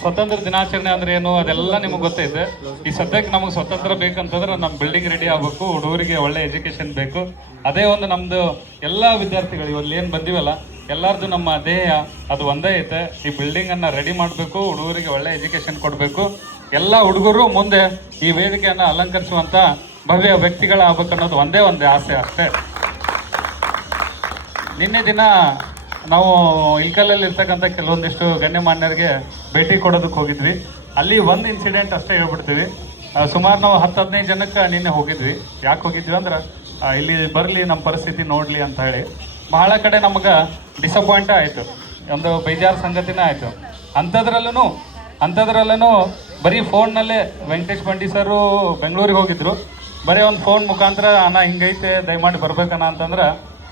ಸ್ವತಂತ್ರ ದಿನಾಚರಣೆ ಅಂದ್ರೆ ಏನು ಅದೆಲ್ಲ ನಿಮಗೆ ಗೊತ್ತೈತೆ. ಈ ಸದ್ಯಕ್ಕೆ ನಮಗೆ ಸ್ವತಂತ್ರ ಬೇಕಂತಂದ್ರೆ ನಮ್ಮ ಬಿಲ್ಡಿಂಗ್ ರೆಡಿ ಆಗಬೇಕು, ಹುಡುಗರಿಗೆ ಒಳ್ಳೆ ಎಜುಕೇಶನ್ ಬೇಕು. ಅದೇ ಒಂದು ನಮ್ದು ಎಲ್ಲ ವಿದ್ಯಾರ್ಥಿಗಳು ಇವತ್ತು ಏನು ಬಂದಿವಲ್ಲ ಎಲ್ಲರದು ನಮ್ಮ ಧ್ಯೇಯ ಅದು ಒಂದೇ ಐತೆ. ಈ ಬಿಲ್ಡಿಂಗ್ ಅನ್ನ ರೆಡಿ ಮಾಡಬೇಕು, ಹುಡುಗರಿಗೆ ಒಳ್ಳೆ ಎಜುಕೇಶನ್ ಕೊಡಬೇಕು. ಎಲ್ಲ ಹುಡುಗರು ಮುಂದೆ ಈ ವೇದಿಕೆಯನ್ನು ಅಲಂಕರಿಸುವಂತ ಭವ್ಯ ವ್ಯಕ್ತಿಗಳಾಗಬೇಕು ಅನ್ನೋದು ಒಂದೇ ಒಂದು ಆಸೆ ಅಷ್ಟೇ. ನಿನ್ನೆ ದಿನ ನಾವು ಇಲ್ಕಲಲ್ಲಿ ಇರ್ತಕ್ಕಂಥ ಕೆಲವೊಂದಿಷ್ಟು ಗಣ್ಯಮಾನ್ಯರಿಗೆ ಭೇಟಿ ಕೊಡೋದಕ್ಕೆ ಹೋಗಿದ್ವಿ. ಅಲ್ಲಿ ಒಂದು ಇನ್ಸಿಡೆಂಟ್ ಅಷ್ಟೇ ಹೇಳ್ಬಿಡ್ತೀವಿ. ಸುಮಾರು ನಾವು 10-15 ಜನಕ್ಕೆ ನಿನ್ನೆ ಹೋಗಿದ್ವಿ. ಯಾಕೆ ಹೋಗಿದ್ವಿ ಅಂದ್ರೆ ಇಲ್ಲಿ ಬರಲಿ, ನಮ್ಮ ಪರಿಸ್ಥಿತಿ ನೋಡಲಿ ಅಂತ ಹೇಳಿ. ಬಹಳ ಕಡೆ ನಮಗೆ ಡಿಸಪಾಯಿಂಟ್ ಆಯಿತು, ಒಂದು ಬೇಜಾರು ಸಂಗತಿನೇ ಆಯಿತು. ಅಂಥದ್ರಲ್ಲೂ ಬರೀ ಫೋನ್ನಲ್ಲೇ ವೆಂಕಟೇಶ್ ಬಂಡಿ ಸರು ಬೆಂಗಳೂರಿಗೆ ಹೋಗಿದ್ರು. ಬರೀ ಒಂದು ಫೋನ್ ಮುಖಾಂತರ ಅಣ್ಣ ಹಿಂಗೈತೆ ದಯಮಾಡಿ ಬರ್ಬೇಕಣ್ಣ ಅಂತಂದ್ರೆ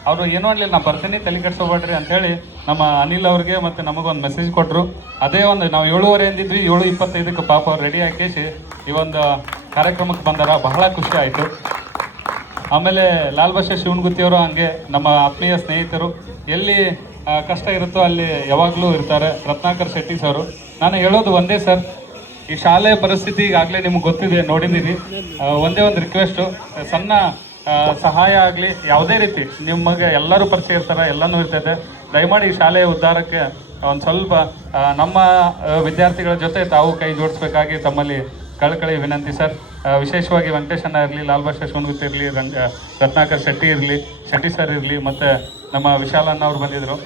ಅವರು ಏನೋ ಅನ್ಲಿಲ್ಲ, ನಾ ಬರ್ತೀನಿ ತಲೆ ಕೆಡ್ಸ್ಕೊಬೇಡ್ರಿ ಅಂಥೇಳಿ ನಮ್ಮ ಅನಿಲ್ ಅವ್ರಿಗೆ ಮತ್ತು ನಮಗೊಂದು ಮೆಸೇಜ್ ಕೊಟ್ಟರು. ಅದೇ ಒಂದು ನಾವು 7:30 ಅಂದಿದ್ವಿ, 7:25ಕ್ಕೆ ಪಾಪ ಅವ್ರು ರೆಡಿ ಹಾಕಿಸಿ ಈ ಒಂದು ಕಾರ್ಯಕ್ರಮಕ್ಕೆ ಬಂದಾರ. ಬಹಳ ಖುಷಿ ಆಯಿತು. ಆಮೇಲೆ ಲಾಲ್ ಬಹದ್ದೂರ್ ಶಿವನಗುತ್ತಿಯವರು ಹಂಗೆ ನಮ್ಮ ಆತ್ಮೀಯ ಸ್ನೇಹಿತರು, ಎಲ್ಲಿ ಕಷ್ಟ ಇರುತ್ತೋ ಅಲ್ಲಿ ಯಾವಾಗಲೂ ಇರ್ತಾರೆ. ರತ್ನಾಕರ್ ಶೆಟ್ಟಿ ಸರು. ನಾನು ಹೇಳೋದು ಒಂದೇ ಸರ್, ಈ ಶಾಲೆಯ ಪರಿಸ್ಥಿತಿ ಈಗಾಗಲೇ ನಿಮ್ಗೆ ಗೊತ್ತಿದೆ, ನೋಡಿದ್ದೀರಿ. ಒಂದೇ ಒಂದು ರಿಕ್ವೆಸ್ಟು, ಸಣ್ಣ ಸಹಾಯ ಆಗಲಿ ಯಾವುದೇ ರೀತಿ ನಿಮಗೆ ಎಲ್ಲರೂ ಪರಿಚಯ ಇರ್ತಾರೆ, ಎಲ್ಲನೂ ಇರ್ತೈತೆ. ದಯಮಾಡಿ ಈ ಶಾಲೆಯ ಉದ್ಧಾರಕ್ಕೆ ಒಂದು ಸ್ವಲ್ಪ ನಮ್ಮ ವಿದ್ಯಾರ್ಥಿಗಳ ಜೊತೆ ತಾವು ಕೈ ಜೋಡಿಸ್ಬೇಕಾಗಿ ತಮ್ಮಲ್ಲಿ ಕಳಕಳಿ ವಿನಂತಿ ಸರ್. ವಿಶೇಷವಾಗಿ ವೆಂಕಟೇಶಣ್ಣ ಇರಲಿ, ಲಾಲ್ ಬಹದ್ದೂರ್ ಶಿವನಗುತ್ತಿ ಇರಲಿ, ರತ್ನಾಕರ್ ಶೆಟ್ಟಿ ಇರಲಿ, ಶೆಟ್ಟಿ ಸರ್ ಇರಲಿ, ಮತ್ತು ನಮ್ಮ ವಿಶಾಲ್ ಅಣ್ಣ ಅವ್ರು ಬಂದಿದ್ದರು.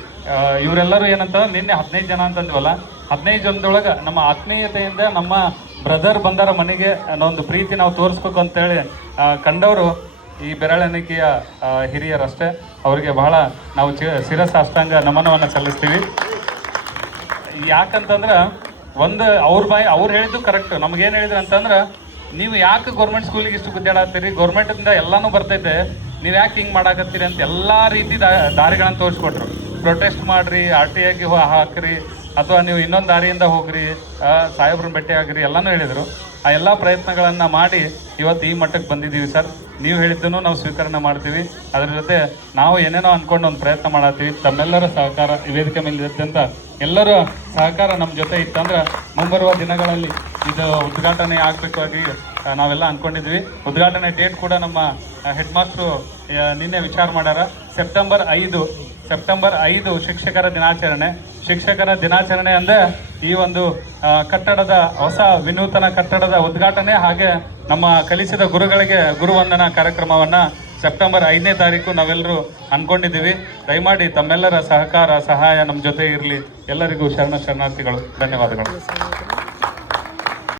ಇವರೆಲ್ಲರೂ ಏನಂತ ನಿನ್ನೆ 15 ಜನ ಅಂತಂದ್ವಲ್ಲ, 15 ಜನದೊಳಗೆ ನಮ್ಮ ಆತ್ಮೀಯತೆಯಿಂದ ನಮ್ಮ ಬ್ರದರ್ ಬಂದರ ಮನೆಗೆ ಅನ್ನೋ ಒಂದು ಪ್ರೀತಿ ನಾವು ತೋರಿಸ್ಬೇಕು ಅಂತೇಳಿ ಕಂಡವರು ಈ ಬೆರಳೆಣಿಕೆಯ ಹಿರಿಯರಷ್ಟೇ. ಅವರಿಗೆ ಬಹಳ ನಾವು ಶಿರಸಾಷ್ಟಾಂಗ ನಮನವನ್ನು ಸಲ್ಲಿಸ್ತೀವಿ. ಯಾಕಂತಂದ್ರೆ ಒಂದು ಅವ್ರು ಹೇಳಿದ್ದು ಕರೆಕ್ಟ್. ನಮಗೇನು ಹೇಳಿದ್ರು ಅಂತಂದ್ರೆ, ನೀವು ಯಾಕೆ ಗೌರ್ಮೆಂಟ್ ಸ್ಕೂಲಿಗೆ ಇಷ್ಟು ಗುದ್ದಾಡತ್ತೀರಿ, ಗೌರ್ಮೆಂಟಿಂದ ಎಲ್ಲನೂ ಬರ್ತೈತೆ, ನೀವು ಯಾಕೆ ಹಿಂಗೆ ಮಾಡಾಕತ್ತೀರಿ ಅಂತ ಎಲ್ಲ ರೀತಿ ದಾರಿಗಳನ್ನು ತೋರಿಸ್ಕೊಟ್ರು. ಪ್ರೊಟೆಸ್ಟ್ ಮಾಡಿರಿ, RTIಗೆ ಹಾಕ್ರಿ, ಅಥವಾ ನೀವು ಇನ್ನೊಂದು ದಾರಿಯಿಂದ ಹೋಗ್ರಿ, ಸಾಹೇಬ್ರನ್ನ ಭೇಟಿ ಆಗ್ರಿ, ಎಲ್ಲನೂ ಹೇಳಿದರು. ಆ ಎಲ್ಲ ಪ್ರಯತ್ನಗಳನ್ನು ಮಾಡಿ ಇವತ್ತು ಈ ಮಟ್ಟಕ್ಕೆ ಬಂದಿದ್ದೀವಿ ಸರ್. ನೀವು ಹೇಳಿದ್ದನ್ನು ನಾವು ಸ್ವೀಕರಣೆ ಮಾಡ್ತೀವಿ. ಅದ್ರ ಜೊತೆ ನಾವು ಏನೇನೋ ಅಂದ್ಕೊಂಡು ಒಂದು ಪ್ರಯತ್ನ ಮಾಡತ್ತೀವಿ. ತಮ್ಮೆಲ್ಲರ ಸಹಕಾರ ಈ ವೇದಿಕೆ ಮೇಲೆ ಇರುತ್ತಂತ ಎಲ್ಲರ ಸಹಕಾರ ನಮ್ಮ ಜೊತೆ ಇತ್ತಂದ್ರೆ ಮುಂಬರುವ ದಿನಗಳಲ್ಲಿ ಇದು ಉದ್ಘಾಟನೆ ಆಗಬೇಕಾಗಿ ನಾವೆಲ್ಲ ಅಂದ್ಕೊಂಡಿದ್ವಿ. ಉದ್ಘಾಟನೆ ಡೇಟ್ ಕೂಡ ನಮ್ಮ ಹೆಡ್ ಮಾಸ್ಟ್ರು ನಿನ್ನೆ ವಿಚಾರ ಮಾಡ್ಯಾರ. ಸೆಪ್ಟೆಂಬರ್ 5 ಶಿಕ್ಷಕರ ದಿನಾಚರಣೆ. ಶಿಕ್ಷಕರ ದಿನಾಚರಣೆ ಅಂದರೆ ಈ ಒಂದು ಕಟ್ಟಡದ ಹೊಸ ವಿನೂತನ ಕಟ್ಟಡದ ಉದ್ಘಾಟನೆ, ಹಾಗೆ ನಮ್ಮ ಕಲಿಸಿದ ಗುರುಗಳಿಗೆ ಗುರುವಂದನಾ ಕಾರ್ಯಕ್ರಮವನ್ನು ಸೆಪ್ಟೆಂಬರ್ 5ನೇ ತಾರೀಕು ನಾವೆಲ್ಲರೂ ಅಂದ್ಕೊಂಡಿದ್ದೀವಿ. ದಯಮಾಡಿ ತಮ್ಮೆಲ್ಲರ ಸಹಕಾರ ಸಹಾಯ ನಮ್ಮ ಜೊತೆ ಇರಲಿ. ಎಲ್ಲರಿಗೂ ಶರಣಾರ್ಥಿಗಳು. ಧನ್ಯವಾದಗಳು.